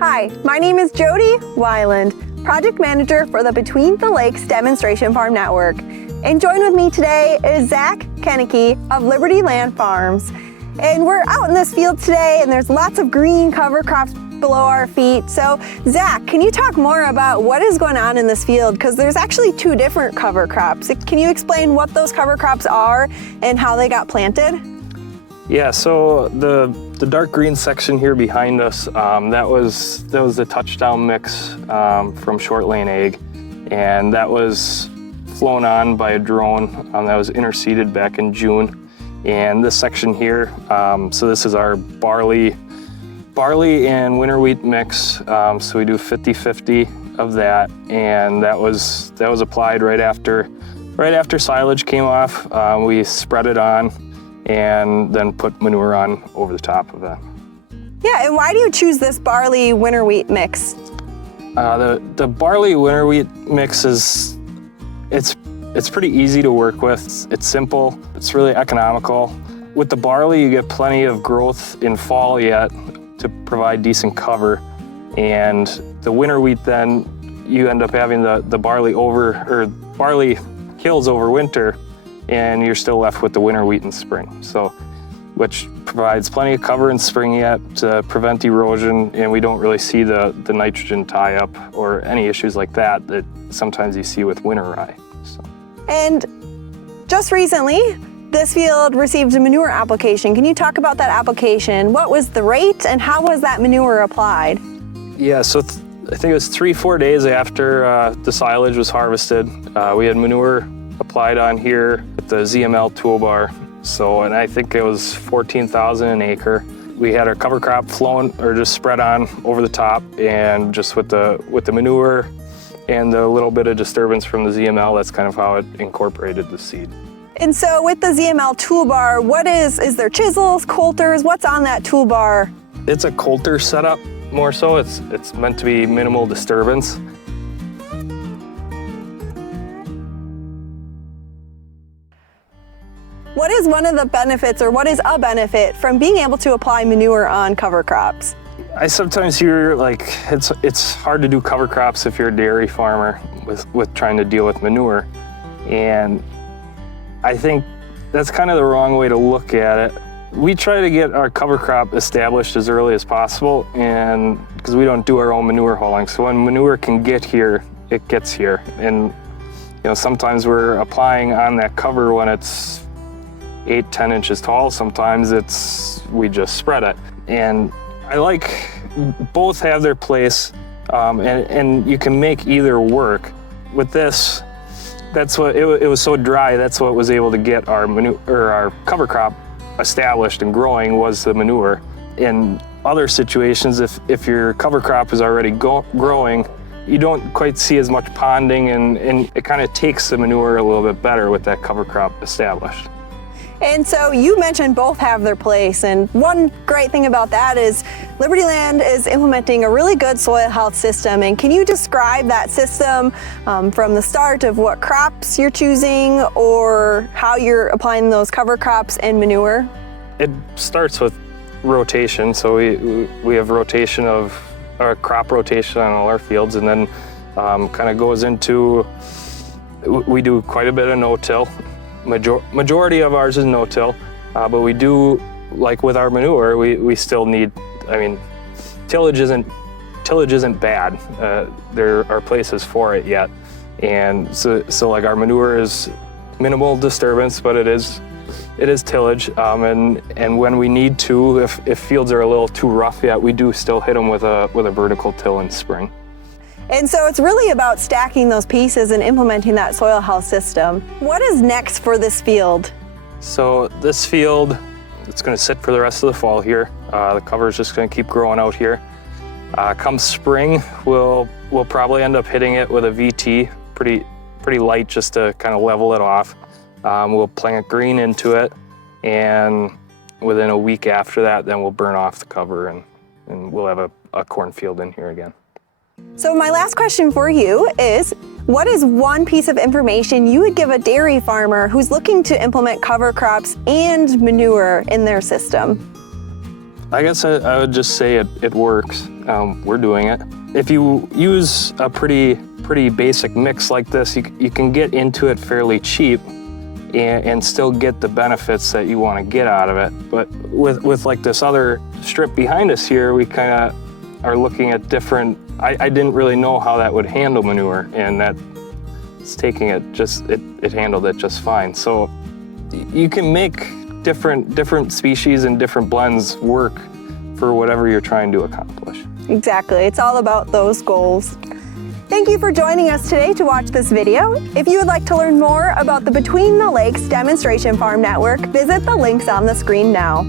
Hi, my name is Jody Weiland, Project Manager for the Between the Lakes Demonstration Farm Network. And join with me today is Zak of Libertyland Farms. And we're out in this field today and there's lots of green cover crops below our feet. So Zak, can you talk more about what is going on in this field? Because there's actually two different cover crops. Can you explain what those cover crops are and how they got planted? Yeah, so the dark green section here behind us, that was the touchdown mix from Short Lane Ag, and that was flown on by a drone that was interseeded back in June. And this section here, so this is our barley and winter wheat mix. So we do 50-50 of that, and that was applied right after silage came off. We spread it on and then put manure on over the top of that. Yeah, and why do you choose this barley winter wheat mix? The barley winter wheat mix it's pretty easy to work with. It's simple, it's really economical. With the barley, you get plenty of growth in fall yet to provide decent cover. And the winter wheat, then you end up having the barley kills over winter, and you're still left with the winter wheat in spring. So, which provides plenty of cover in spring yet to prevent erosion, and we don't really see the nitrogen tie-up or any issues like that sometimes you see with winter rye. So. And just recently, this field received a manure application. Can you talk about that application? What was the rate and how was that manure applied? Yeah, so I think it was 3-4 days after the silage was harvested. We had manure applied on here with the ZML toolbar. So, and I think it was 14,000 an acre. We had our cover crop flown or just spread on over the top, and just with the manure and the little bit of disturbance from the ZML, that's kind of how it incorporated the seed. And so with the ZML toolbar, is there chisels, coulters, what's on that toolbar? It's a coulter setup more so. It's meant to be minimal disturbance. What is one of the benefits, or what is a benefit from being able to apply manure on cover crops? I sometimes hear like it's hard to do cover crops if you're a dairy farmer with trying to deal with manure. And I think that's kind of the wrong way to look at it. We try to get our cover crop established as early as possible, and because we don't do our own manure hauling. So when manure can get here, it gets here. And sometimes we're applying on that cover when it's 8-10 inches tall. Sometimes we just spread it. And I like both have their place, and you can make either work. With this, that's what it was so dry. That's what was able to get our manure or our cover crop established and growing, was the manure. In other situations, if your cover crop is already growing, you don't quite see as much ponding, and it kind of takes the manure a little bit better with that cover crop established. And so you mentioned both have their place, and one great thing about that is Libertyland is implementing a really good soil health system. And can you describe that system from the start of what crops you're choosing or how you're applying those cover crops and manure? It starts with rotation. So we have rotation of our crop rotation on all our fields, and then kind of goes into, we do quite a bit of no-till. Majority of ours is no-till, but we do, like with our manure, we still need, tillage isn't bad. There are places for it yet. And so like our manure is minimal disturbance, but it is tillage. And when we need to, if fields are a little too rough yet, we do still hit them with a vertical till in spring. And so it's really about stacking those pieces and implementing that soil health system. What is next for this field? So this field, it's going to sit for the rest of the fall here. The cover is just going to keep growing out here. Come spring, we'll probably end up hitting it with a VT, pretty light, just to kind of level it off. We'll plant green into it, and within a week after that, then we'll burn off the cover, and we'll have a cornfield in here again. So my last question for you is, what is one piece of information you would give a dairy farmer who's looking to implement cover crops and manure in their system? I guess I would just say it works. We're doing it. If you use a pretty basic mix like this, you can get into it fairly cheap and still get the benefits that you want to get out of it. But with like this other strip behind us here, we kind of are looking at different, I didn't really know how that would handle manure, and it's taking it it handled it just fine. So you can make different species and different blends work for whatever you're trying to accomplish. Exactly, it's all about those goals. Thank you for joining us today to watch this video. If you would like to learn more about the Between the Lakes Demonstration Farm Network, visit the links on the screen now.